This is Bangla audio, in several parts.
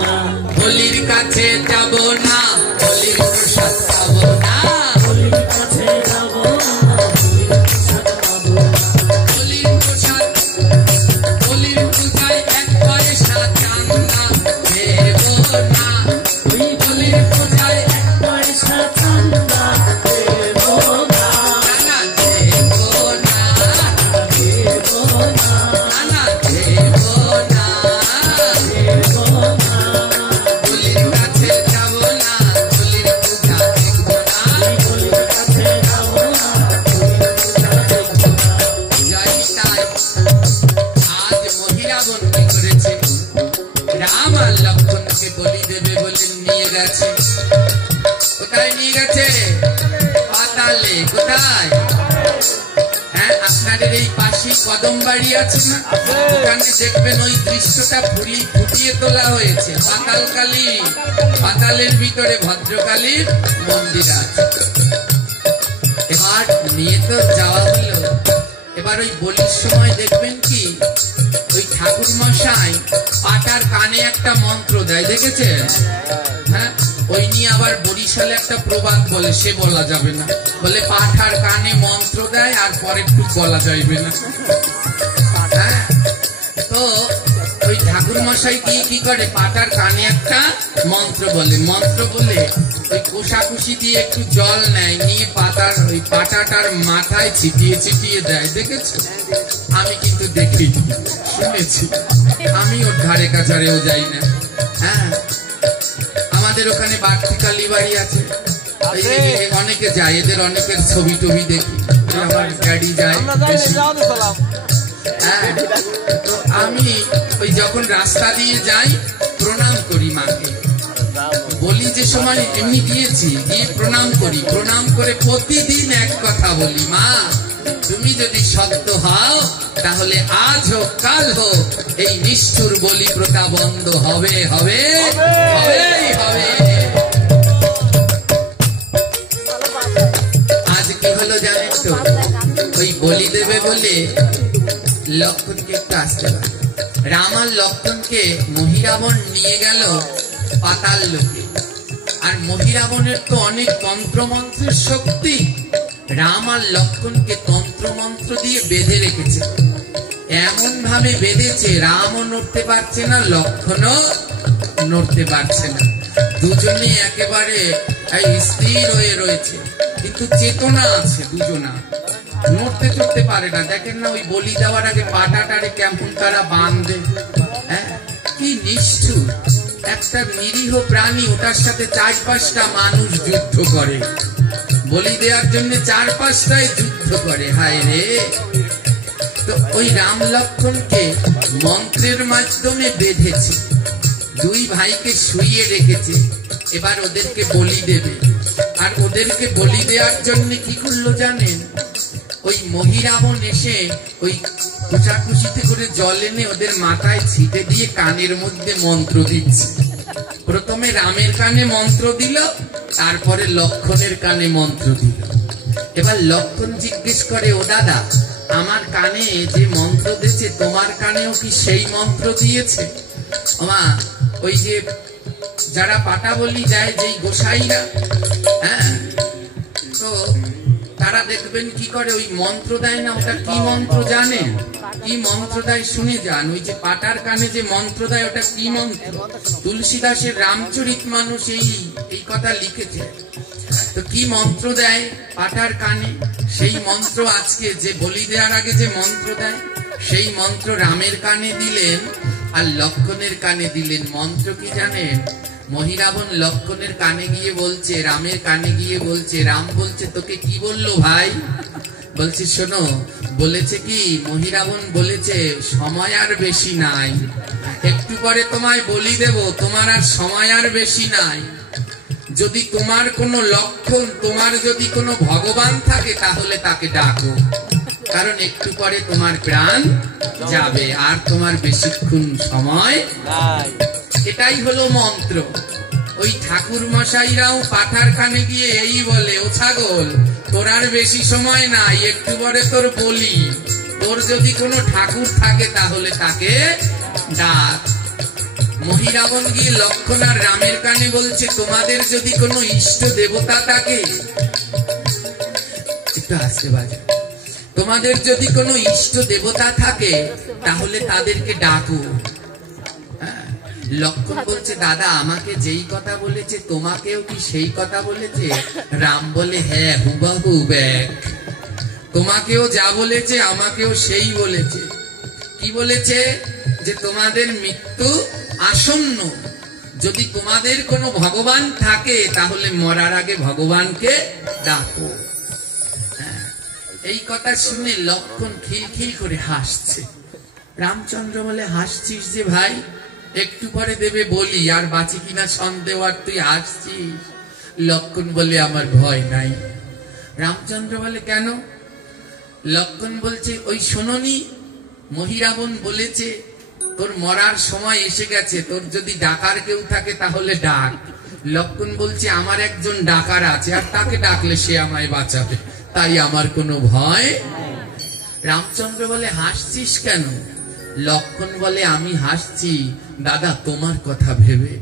না, বলির কাছে যাব না, বলির প্রসাদ পাবো না, বলির কাছে যাব না, বলির প্রসাদ পাবো না। বলির প্রসাদ, বলির পূজায় 1 পয়সা চান্দা দেব না, ওই বলির পূজায় 1 পয়সা চান্দা দেব না, না দেব না, দেব না, না দেব না, দেব না। বলির কাছে যাব না, বলির পূজা দেখব না, বলির কাছে যাব না, বলির পূজা দেখব না। জয় নিতাই। আজ মহিরাবণ কি করেছে? রাম আর লক্ষ্মণকে বলি দেবে বলে নিয়ে গেছে। কোথায় নিয়ে গেছে? পাতালে। কোথায়? হ্যাঁ, আপনাদের এই পাশে কদম বাড়ি আছে না, ওখানে দেখবেন ওই দৃশ্যটা ফুটিয়ে তোলা হয়েছে। পাতালকালী, পাতালের ভিতরে ভদ্রকালীর মন্দির আছে। এবার নিয়ে তো যাওয়া হলো। এবার ওই বলির সময় দেখবেন কি, ওই ঠাকুর মশাই পাটার কানে একটা মন্ত্র দেয়, দেখেছেন? হ্যাঁ, ওই নিয়ে আবার বরিশালে একটা প্রবাদ বলে, সে বলা যাবে না, বলে পাঠার কানে মন্ত্র দেয় আর পরের টুক বলা যাইবে না। হ্যাঁ, তো ওই ঠাকুর মশাই কি করে, পাটার কানে একটা মন্ত্র বলে, মন্ত্র বলে ওই কোষাকুষি দিয়ে একটু জল নেয়, নিয়ে পাতার ওই পাটাটার মাথায় ছিটিয়ে ছিটিয়ে দেয়, দেখেছো? আমি কিন্তু দেখি, শুনেছি, আমি ওর ধারে কাছারেও যাই না। হ্যাঁ, আমাদের ওখানে বাড়তি কালী বাড়ি আছে, অনেকে যায়, এদের অনেকের ছবি টবি দেখি, আমার গাড়ি যায়। হ্যাঁ, তো আমি ওই যখন রাস্তা দিয়ে যাই প্রণাম করি মাকে, বলি যে সময় এমনি দিয়েছি, দিয়ে প্রণাম করি, প্রণাম করে প্রতিদিন এক কথা বলি, মা তুমি যদি সত্য হও তাহলে আজ হোক কাল হোক এই নিষ্ঠুর বলি প্রথা বন্ধ হবে, হবে, হবেই হবে। আজ কি হলো জানেন তো, ওই বলি দেবে বলে লক্ষ্মণকে একটু আসতে পারে, রাম আর লক্ষ্মণকে মহিরাবণ নিয়ে গেল পাতাল লোকে। আর মহিরাবণের তো অনেক তন্ত্রমন্ত্রের শক্তি, রাম আর লক্ষ্মণকে তন্ত্রমন্ত্র দিয়ে বেঁধে রেখেছে, এমন ভাবে বেঁধেছে রামও নড়তে পারছে না, লক্ষ্মণও নড়তে পারছে না, দুজনে একেবারে স্থির হয়ে রয়েছে, কিন্তু চেতনা আছে দুজনা, নড়তে চড়তে পারে না। দেখেন না ওই বলি দেওয়ার আগে পাটাটারে কেমন তারা বাঁধে, হ্যাঁ, কি নিষ্ঠুর একটা নিরীহ প্রাণী, ওটার সাথে 4-5টা মানুষ যুদ্ধ করে, বলি দেওয়ার জন্য 4-5টাই যুদ্ধ করে, হায় রে। তো ওই রাম লক্ষ্মণকে মন্ত্রের মাধ্যমে বেঁধেছে, 2 ভাইকে শুইয়ে রেখেছে, এবার ওদেরকে বলি দেবে। আর ওদেরকে বলি দেওয়ার জন্য কি করলো জানেন, ওই মহিরাবণ এসে ওই কোচাকুচিতে করে জল এনে ওদের মাথায় ছিটে দিয়ে কানের মধ্যে মন্ত্র দিচ্ছে। প্রথমে রামের কানে মন্ত্র দিল, তারপরে লক্ষ্মণের কানে মন্ত্র দিল। এবার লক্ষ্মণ জিজ্ঞেস করে, ও দাদা, আমার কানে যে মন্ত্র দিয়েছে তোমার কানেও কি সেই মন্ত্র দিয়েছে? মা, ওই যে যারা পাটা বলি যায়, যেই গোসাইরা, হ্যাঁ, তো তারা দেখবেন কি করে, ওই মন্ত্র দেয় না, ওটা কি মন্ত্র জানেন? কি মন্ত্র দেয় শুনে যান। ওই যে পাটার কানে যে মন্ত্র দেয় ওটা কি মন্ত্র? তুলসীদাসের রামচরিত মানুষ এই কথা লিখেছে। তো কি মন্ত্র দেয় পাটার কানে? সেই মন্ত্র আজকে যে বলি দেওয়ার আগে যে মন্ত্র দেয়, সেই মন্ত্র রামের কানে দিলেন আর লক্ষ্মণের কানে দিলেন। মন্ত্র কি জানেন? মহিরাবণ লক্ষ্মণের কানে গিয়ে বলছে, রামের কানে গিয়ে বলছে, রাম বলছে, তোকে কি বললো ভাই? বলছে, শোনো, বলেছে কি, মহিরাবণ বলেছে সময় আর বেশি নাই, একটু পরে তোমায় বলি দেব, তোমার আর সময় আর বেশি নাই। যদি তোমার কোনো লক্ষণ, তোমার যদি কোনো ভগবান থাকে তাহলে তাকে ডাকো, কারণ একটু পরে তোমার প্রাণ যাবে, আর তোমার বেশিক্ষণ সময় নাই। এটাই হলো মন্ত্র। ওই ঠাকুর মশাইরাও পাঠার কানে গিয়ে এই বলে, ও ছাগল, তোর আর বেশি সময় নাই, একটু পরে তোর বলি, তোর যদি কোনো ঠাকুর থাকে তাহলে তাকে ডাক। মহিরাবণ গিয়ে লক্ষণ আর রামের কানে বলছে, তোমাদের যদি কোনো ইষ্ট দেবতা থাকে, একটু আসতে বাজে, তোমাদের যদি কোনো ইষ্ট দেবতা থাকে তাহলে তাদেরকে ডাকো। লক্ষণ বলছে, দাদা আমাকে যেই কথা বলেছে তোমাকেও কি সেই কথা বলেছে? রাম বলে, হ্যাঁ হুবাহু ব্যাক, তোমাকেও যা বলেছে আমাকেও সেই বলেছে। কি বলেছে? যে তোমাদের মৃত্যু আসন্ন, যদি তোমাদের কোনো ভগবান থাকে তাহলে মরার আগে ভগবানকে ডাকো। এই কথা শুনে লক্ষণ খিলখিল করে হাসছে। রামচন্দ্র বলে, হাসছিস যে ভাই, একটু পরে দেবে বলি, আর বাঁচি কিনা সন্দেহ, আর তুই হাসছিস? লক্ষণ বলে, আমার ভয় নাই। রামচন্দ্র বলে, কেন? লক্ষণ বলছে, ওই শোনোনি, মহিরাবণ বলেছে তোর মরার সময় এসে গেছে, তোর যদি ডাকার কেউ থাকে তাহলে ডাক। লক্ষণ বলছে, আমার একজন ডাকার আছে, আর তাকে ডাকলে সে আমায় বাঁচাবে, তাই আমার কোনো ভয়। রামচন্দ্র বলে, হাসছিস কেন? লক্ষণ বলে, আমি হাসছি দাদা তোমার কথা ভেবে।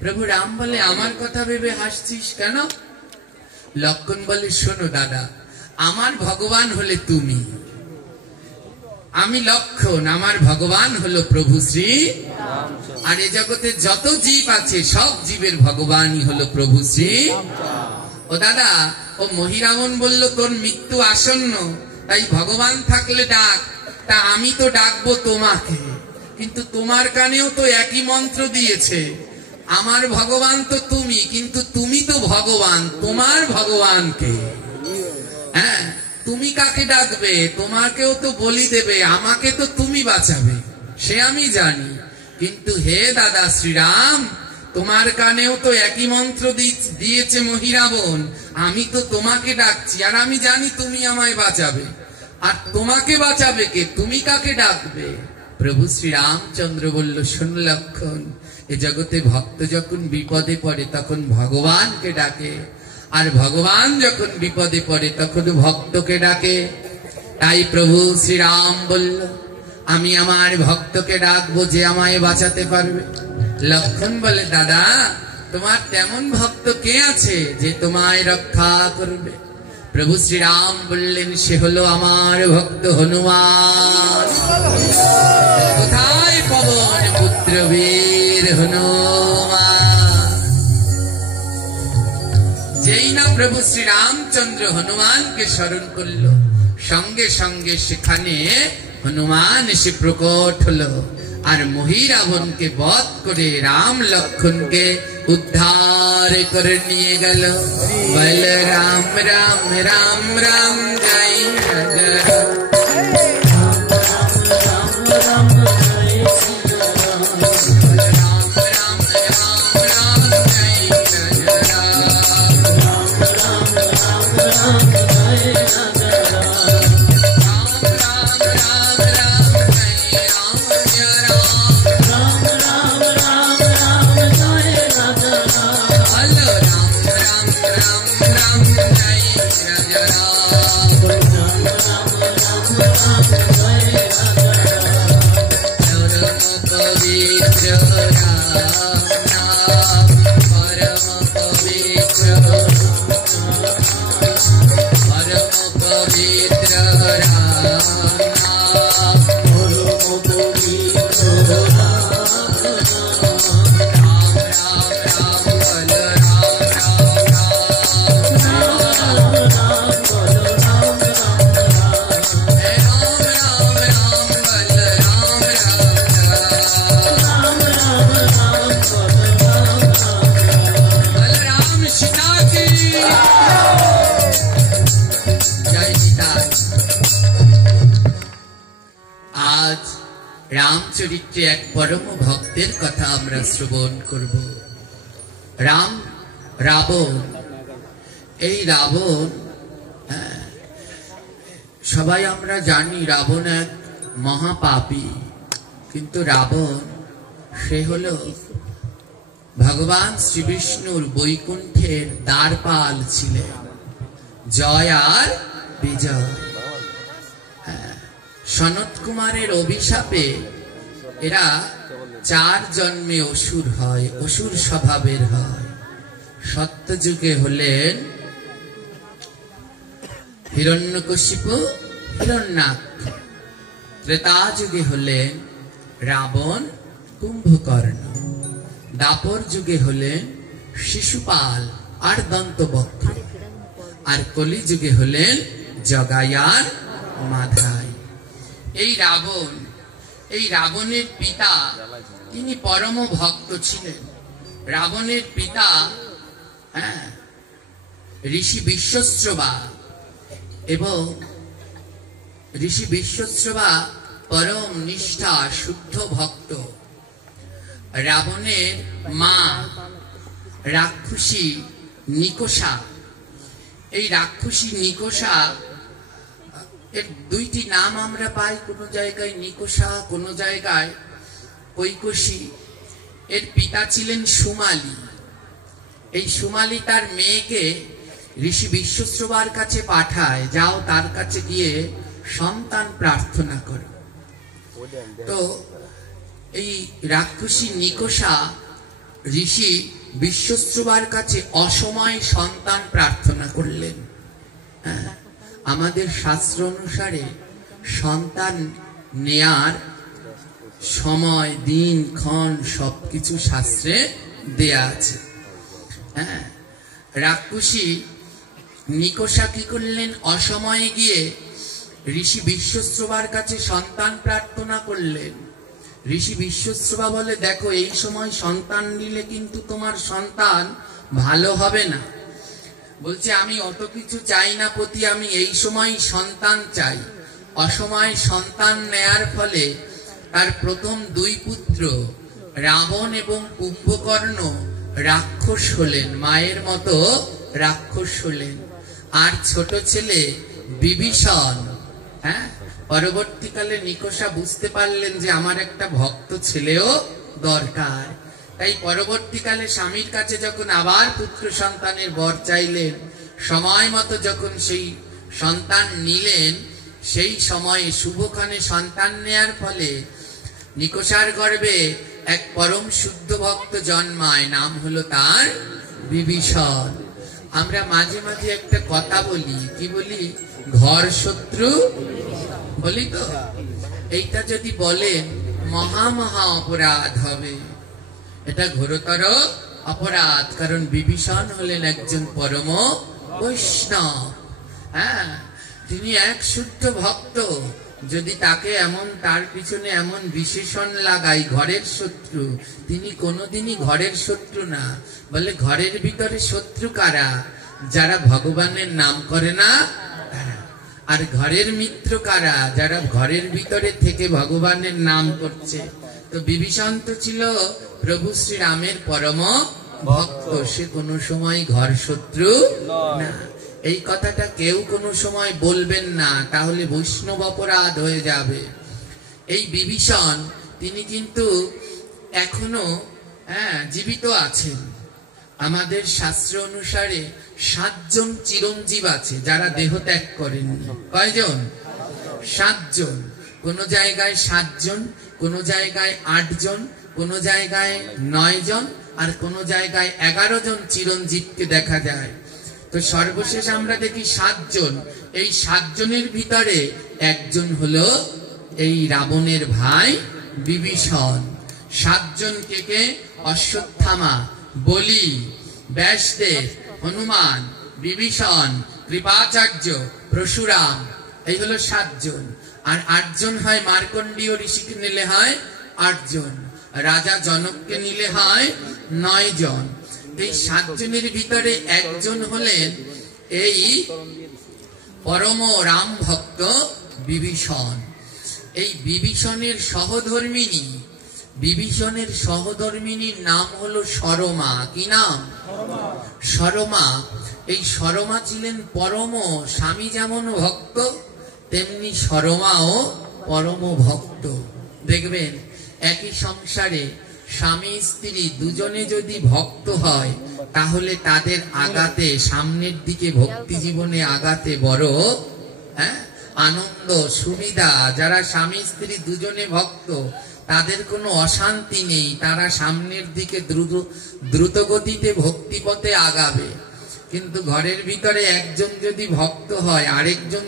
প্রভু রাম বলে, আমার কথা ভেবে হাসছিস কেন? লক্ষণ বলে, শোনো দাদা, আমার ভগবান হলে তুমি, আমি লক্ষণ, আমার ভগবান হলো প্রভু শ্রী, আর এ জগতে যত জীব আছে সব জীবের ভগবানই হলো প্রভু শ্রী। ও দাদা, ও মহিরাবণ বলল তোর মৃত্যু আসন্ন, তাই ভগবান থাকলে ডাক। তা আমি তো ডাকবো তোমাকে, কিন্তু তোমার কানেও তো একই মন্ত্র দিয়েছে, আমার ভগবান তো তুমি, কিন্তু তুমি তো ভগবান, তোমার ভগবানকে, হ্যাঁ তুমি কাকে ডাকবে? তোমাকেও তো বলি দেবে, আমাকে তো তুমি বাঁচাবে, সে আমি জানি, কিন্তু হে দাদা শ্রীরাম, তোমার কানেও তো একই মন্ত্র দিয়েছে মহিরাবণ, আমি তো তোমাকে ডাকছি, আর আমি জানি তুমি আমায় বাঁচাবে, আর তোমাকে বাঁচাবে কে? তুমি কাকে ডাকবে? প্রভু শ্রী রামচন্দ্র বলল, শোন লক্ষণ, এ জগতে ভক্ত যখন বিপদে পড়ে তখন ভগবানকে ডাকে, আর ভগবান যখন বিপদে পড়ে তখন ভক্তকে ডাকে। তাই প্রভু শ্রীরাম বলল, আমি আমার ভক্তকে ডাকবো যে আমায় বাঁচাতে পারবে। লক্ষণ বলে, দাদা তোমার তেমন ভক্ত কে আছে যে তোমায় রক্ষা করবে? প্রভু শ্রীরাম বললেন, সে হলো আমার ভক্ত হনুমান। কোথায় পবন পুত্র বীর হনুমান? যেই না প্রভু শ্রী রামচন্দ্র হনুমানকে স্মরণ করল, সঙ্গে সঙ্গে সেখানে হনুমান এসে প্রকট হলো, আর মহিরাবণকে বধ করে রাম লক্ষণকে উদ্ধার করে নিয়ে গেল। বল রাম রাম রাম রাম জয় রাম। রামচরিত্রে এক পরম ভক্তের কথা আমরা শ্রবণ করব। রাবণ, এই রাবণ, সবাই আমরা জানি রাবণ এক মহাপাপী, কিন্তু রাবণ সে হলো ভগবান শ্রী বিষ্ণুর বৈকুণ্ঠের দ্বারপাল ছিলেন, জয় আর বিজয়। সনত কুমারের অভিশাপে এরা 4 জন্মে অসুর হয়, অসুর স্বভাবের হয়। সত্যযুগে হলেন হিরণ্যকশিপু, হিরণ্যাক্ষ। ত্রেতা যুগে হলেন রাবণ, কুম্ভকর্ণ। দাপর যুগে হলেন শিশুপাল আর দন্তবক্র। আর কলি যুগে হলেন জগায়ার মাধাই। এই রাবণ, এই রাবণের পিতা তিনি পরম ভক্ত ছিলেন। রাবণের পিতা ঋষি বিশ্বশ্রবা, এবং ঋষি বিশ্বশ্রবা পরম নিষ্ঠা শুদ্ধ ভক্ত। রাবণের মা রাক্ষসী নিকোষা। এই রাক্ষসী নিকোষা এর 2টি নাম আমরা পাই, কোন জায়গায় নিকোষা, কোন জায়গায় কৈকসী। এর পিতা ছিলেন সুমালী। এই সুমালী তার মেয়েকে ঋষি বিশ্বশ্রবার কাছে পাঠায়, যাও তার কাছে গিয়ে সন্তান প্রার্থনা করো। তো এই রাক্ষসী নিকোষা ঋষি বিশ্বশ্রবার কাছে অসময়ে সন্তান প্রার্থনা করলেন। আমাদের শাস্ত্র অনুসারে সন্তান নেয়ার সময়, দিন, ক্ষণ সবকিছু শাস্ত্রে দেয়া আছে। রাক্ষসী নিকোষা কি করলেন, অসময়ে গিয়ে ঋষি বিশ্বশ্রবার কাছে সন্তান প্রার্থনা করলেন। ঋষি বিশ্বশ্রবা বলে, দেখো এই সময় সন্তান নিলে কিন্তু তোমার সন্তান ভালো হবে না। বলছে, আমি অত কিছু চাই না পতি, আমি এই সময় সন্তান চাই। অসময়ে সন্তান নেয়ার ফলে তার প্রথম 2 পুত্র রাবণ এবং কুম্ভকর্ণ রাক্ষস হলেন, মায়ের মতো রাক্ষস হলেন। আর ছোট ছেলে বিভীষণ। পরবর্তীকালে নিকোষা বুঝতে পারলেন যে আমার একটা ভক্ত ছেলেও দরকার। তাই পরবর্তীকালে স্বামীর কাছে যখন আবার পুত্র সন্তানের বর চাইলেন, সময় মতো যখন সেই সন্তান নিলেন, সেই সময়ে শুভক্ষণে সন্তান নেয়ার ফলে নিকোষার গর্ভে এক পরম শুদ্ধ ভক্ত জন্মায়, নাম হলো তার বিভীষণ। আমরা মাঝে মাঝে একটা কথা বলি, কি বলি? ঘর শত্রু বলি তো। এইটা যদি বলেন মহা মহা অপরাধ হবে, এটা ঘোরতর অপরাধ। কারণ বিভীষণ হলেন একজন পরম বৈষ্ণব। তিনি এক শুদ্ধ ভক্ত। যদি তাকে এমন, তার পিছনে এমন বিশেষণ লাগাই ঘরের শত্রু, তিনি কোনোদিনই ঘরের শত্রু না। বলে ঘরের ভিতরে শত্রু কারা? যারা ভগবানের নাম করে না তারা। আর ঘরের মিত্র কারা? যারা ঘরের ভিতরে থেকে ভগবানের নাম করছে। তো বিভীষণ তো ছিল প্রভু শ্রীরামের পরম ভক্ত, সে কোনো সময় ঘর শত্রু না। এই কথাটা কেউ কোনো সময় বলবেন না, তাহলে বৈষ্ণব অপরাধ হয়ে যাবে। এই বিভীষণ তিনি কিন্তু এখনো জীবিত আছেন। আমাদের শাস্ত্র অনুসারে 7 জন চিরঞ্জীব আছে যারা দেহ ত্যাগ করেননি। কয়জন? 7 জন। কোন জায়গায় 7 জন, কোন জায়গায় 8 জন, কোন জায়গায় 9 জন, আর কোন জায়গায় 11 জন চিরঞ্জীবকে দেখা যায়। তো সর্বশেষ আমরা দেখি 7 জন। এই 7 জনের ভিতরে একজন হলো এই রাবণের ভাই বিভীষণ। 7 জন কে? অশ্বত্থামা, বলি, ব্যাসদেব, হনুমান, বিভীষণ, কৃপাচার্য, পরশুরাম। এই হলো 7 জন। আর 8 জন হয় মার্কণ্ডীয় ঋষিকে নিলে হয় 8 জন, রাজা জনককে নিলে হয় 9 জন। এই 7 জনের ভিতরে একজন হলেন এই পরম রাম ভক্ত বিভীষণ। এই বিভীষণের সহধর্মিনী, বিভীষণের সহধর্মিনীর নাম হলো সরমা। কি নাম? সরমা। এই সরমা ছিলেন পরম, স্বামী যেমন ভক্ত তেমনি সরমাও পরম ভক্ত। দেখবেন একই সংসারে স্বামী স্ত্রী দুজনে যদি ভক্ত হয়, তাহলে তাদের আগাতে, সামনের দিকে ভক্তি জীবনে আগাতে বড় আনন্দ, সুবিধা। যারা স্বামী স্ত্রী দুজনে ভক্ত, তাদের কোনো অশান্তি নেই, তারা সামনের দিকে দ্রুত গতিতে ভক্তিপথে আগাবে। কিন্তু ঘরের ভিতরে একজন যদি ভক্ত হয়, আরেকজন